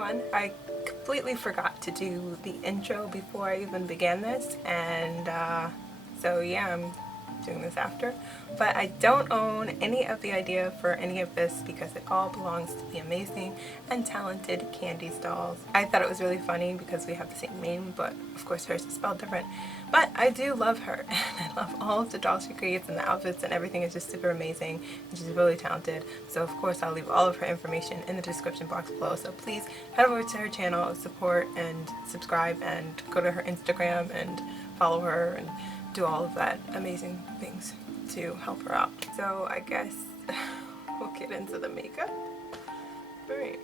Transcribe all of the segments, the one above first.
everyone. I completely forgot to do the intro before I even began this, and so yeah, I'm doing this after. But I don't own any of the idea for any of this because it all belongs to the amazing and talented KandyB dolls. I thought it was really funny because we have the same name, but of course hers is spelled different. But I do love her, and I love all of the dolls she creates, and the outfits and everything is just super amazing, and she's really talented. So of course I'll leave all of her information in the description box below, so please head over to her channel, support and subscribe, and go to her Instagram and follow her and do all of that amazing things to help her out. So I guess we'll get into the makeup. Alright.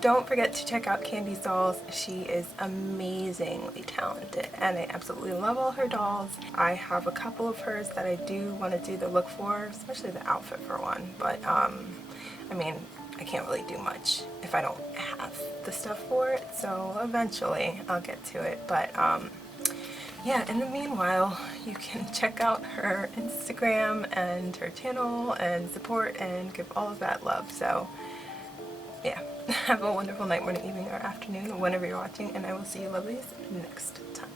don't forget to check out KandyB's dolls. She is amazingly talented and I absolutely love all her dolls. I have a couple of hers that I do want to do the look for, especially the outfit for one, but I mean, I can't really do much if I don't have the stuff for it, so eventually I'll get to it. But yeah, in the meanwhile, you can check out her Instagram and her channel and support and give all of that love. So yeah, have a wonderful night, morning, evening, or afternoon, whenever you're watching, and I will see you lovelies next time.